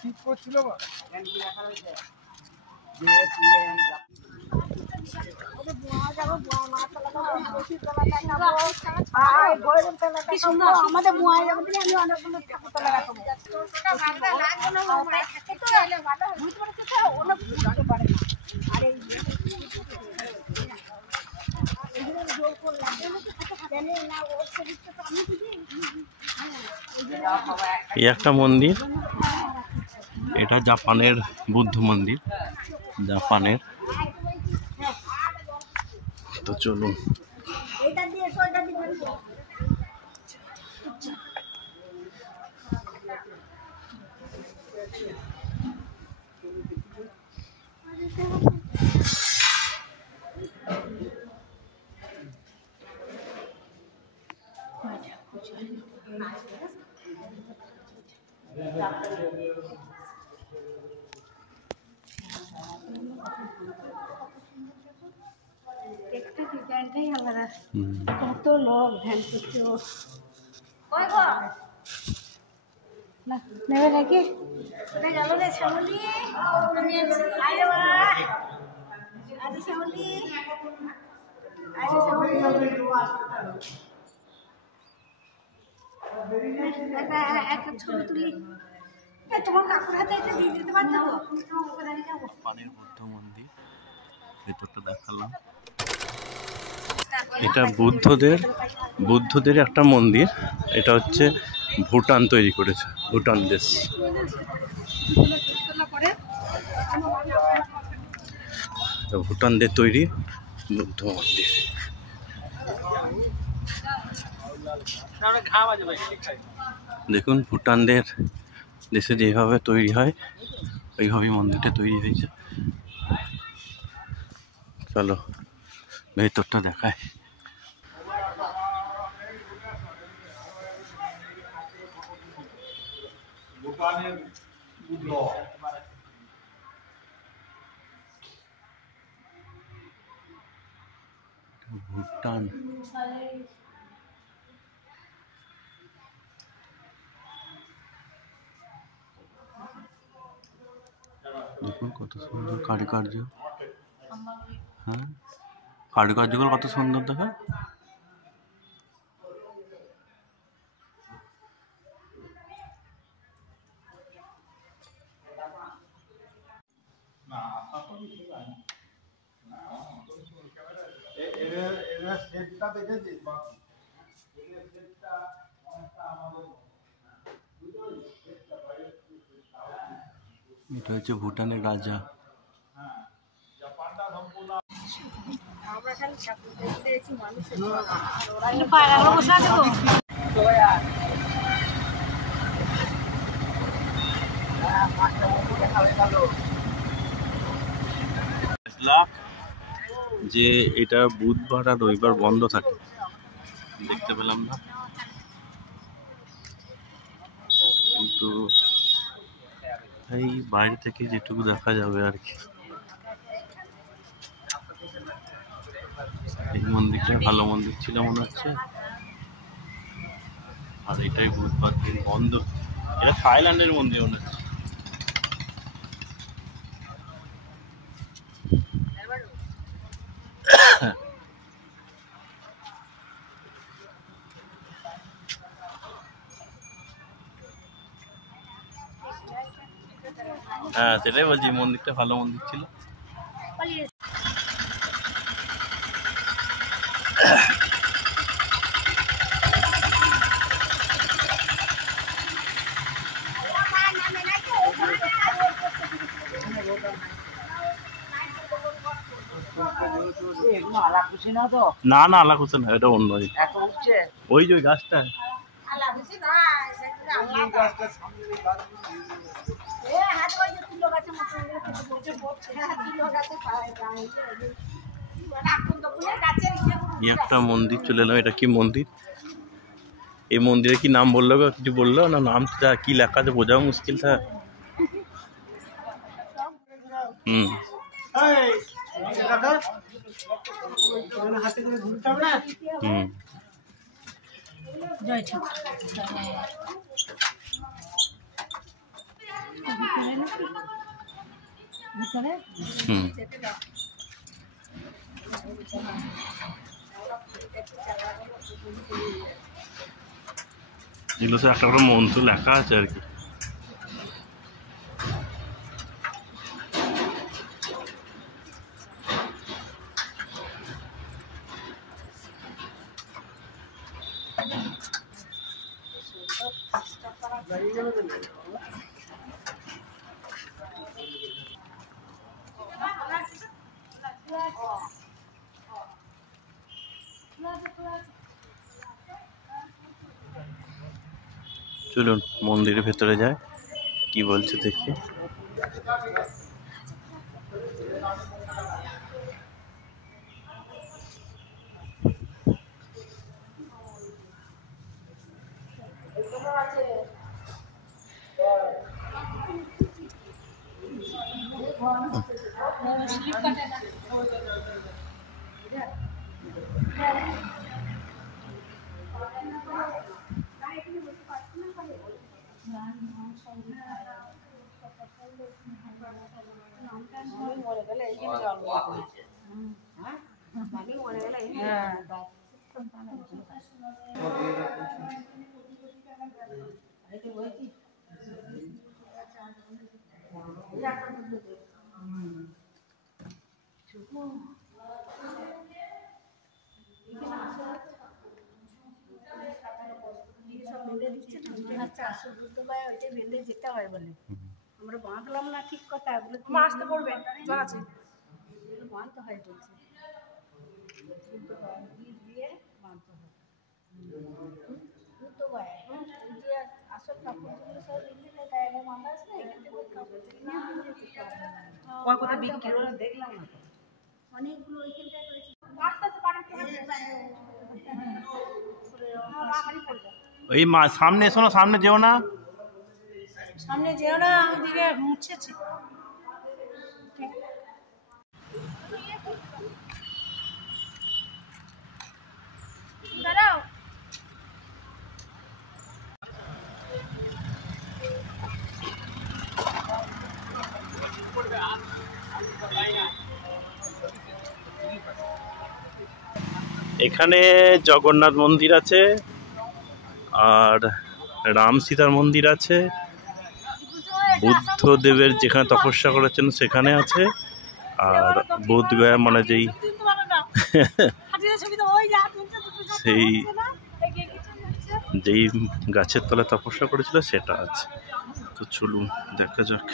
ঠিক করছিল বা আমাদের বুয়ায় যাবো দিলে আমি অনেকগুলো ঠাকুর তলা রাখবো এই একটা মন্দির, এটা জাপানের বুদ্ধ মন্দির, জাপানের। তো চলুন একটু ডিজাইনটাই আলাদা, কত লোক ধ্যান করছে। না নেবে নাকি গেল রে শ্যামলি, শ্যামলি একটা ছবি তুলি, তোমার কাকুর হাতে এটা দিয়ে দিতে পারতো। জাপানের বুদ্ধ মন্দির, ভেতরটা দেখালাম। এটা বুদ্ধদের একটা মন্দির। এটা হচ্ছে ভুটান তৈরি করেছে, ভুটান দেশ। ভুটানদের তৈরি বুদ্ধ মন্দির। দেখুন ভুটানদের দেশে যেভাবে তৈরি হয় ওইভাবেই মন্দিরটা তৈরি হয়েছে। চলো ভেতরটা দেখায়। ভুটান দেখুন কত সুন্দর কারুকার্য। হ্যাঁ, কারুকার্যগুলো কত সুন্দর দেখা। এটা হচ্ছে ভুটানের রাজা। যে এটা বুধবার আর রবিবার বন্ধ থাকে, দেখতে পেলাম না, কিন্তু এই বাইরে থেকে যেটুকু দেখা যাবে আর কি। এই মন্দিরটা ভালো মন্দির ছিল মনে হচ্ছে, আর এটাই বুধবার দিন বন্ধ। এটা থাইল্যান্ডের মন্দির মনে হচ্ছে। হ্যাঁ সেটাই বলছি, মন্দিরটা ভালো মন্দির ছিল। না না আলাকুচি না, এটা অন্য। ওই যে গাছটা, একটা মন্দির চলে এলাম। এটা কি মন্দির? এই মন্দিরের কি নাম বললো? কিছু বললো না? নামটা কি লেখা আছে বোঝাও মুশকিল था। হুম, এগুলো তো একটা করে মন্ত্র লেখা আছে আর কি। চলুন মন্দিরের ভেতরে যায়, কি বলছে দেখি। যেতে হয় বলে আমরা বাঁধলাম না ঠিক কথা, এগুলো আসতে পড়বে জল আছে বাঁধতে হয় বলছে, দিয়ে বাঁধতে হয় দুটো গায়ে। ওই যে আসল কাপড়গুলো সব রেখে দেয়, গায়ে বাঁধা আছে না, এখান থেকে কাপড় থেকে নিয়ে দেখলাম না অনেকগুলো ওইখানটায় রয়েছে। ওই সামনে এসো না, সামনে যেও না, সামনে যেও না, ওদিকে মুছেছে। দাঁড়াও এখানে জগন্নাথ মন্দির আছে, আর রাম সীতার মন্দির আছে, বুদ্ধদেবের যেখানে তপস্যা করেছেন সেখানে আছে, আর বোধগয়া মানে যেই সেই যেই গাছের তলায় তপস্যা করেছিল সেটা আছে। তো চলুন দেখা যাক।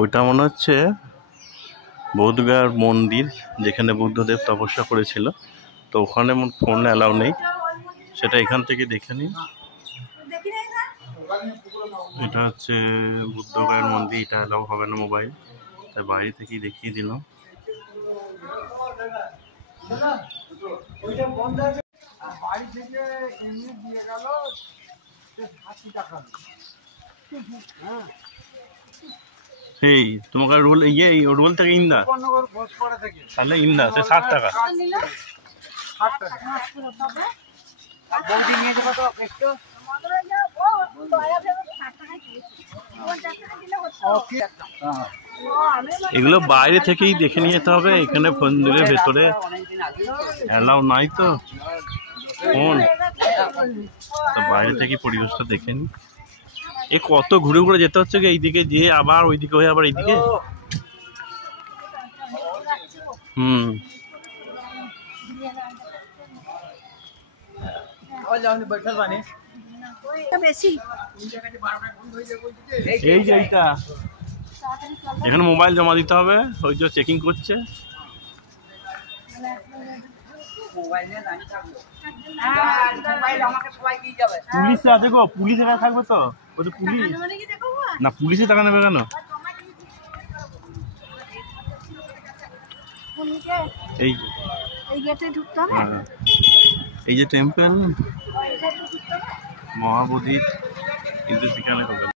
ওইটা মনে হচ্ছে বোধগয়ার মন্দির, যেখানে বুদ্ধদেব তপস্যা করেছিল। তো ওখানে ফোন অ্যালাউ নেই, সেটা এখান থেকে দেখে নিন। এটা হচ্ছে বুদ্ধগয়ার মন্দির, এটা অ্যালাউ হবে না মোবাইল, তাই বাড়ি থেকেই দেখিয়ে দিলাম। বাড়ি থেকে এমনি দিয়ে গেল 80 টাকা। হ্যাঁ এই তোমাকে রোল রোল থেকে ইন্দা পণ্যগর ঘোষপাড়া থেকে তাহলে ইন্দা সে 60 টাকা। 60 টাকা। আর বৌদি নিয়েছে কত একটু? এগুলো বাইরে থেকেই দেখে নিয়ে যেতে হবে, এখানে মন্দিরের ভেতরে অ্যালাউ নাই তো ফোন, তো বাইরে থেকে পরিবেশটা দেখে নি। এ কত ঘুরে ঘুরে যেতে হচ্ছে এইদিকে, যে আবার ওইদিকে হয়ে আবার এইদিকে। এই যে এইটা এখানে মোবাইল জমা দিতে হবে, ওই যে চেকিং করছে। পুলিশ আছে গো, পুলিশ এখানে থাকবে তো, ওই তো পুলিশ না, পুলিশে টাকা নেবে কেন? এই এই যে টেম্পল মহাবোধির কিন্তু সেখানে হবে।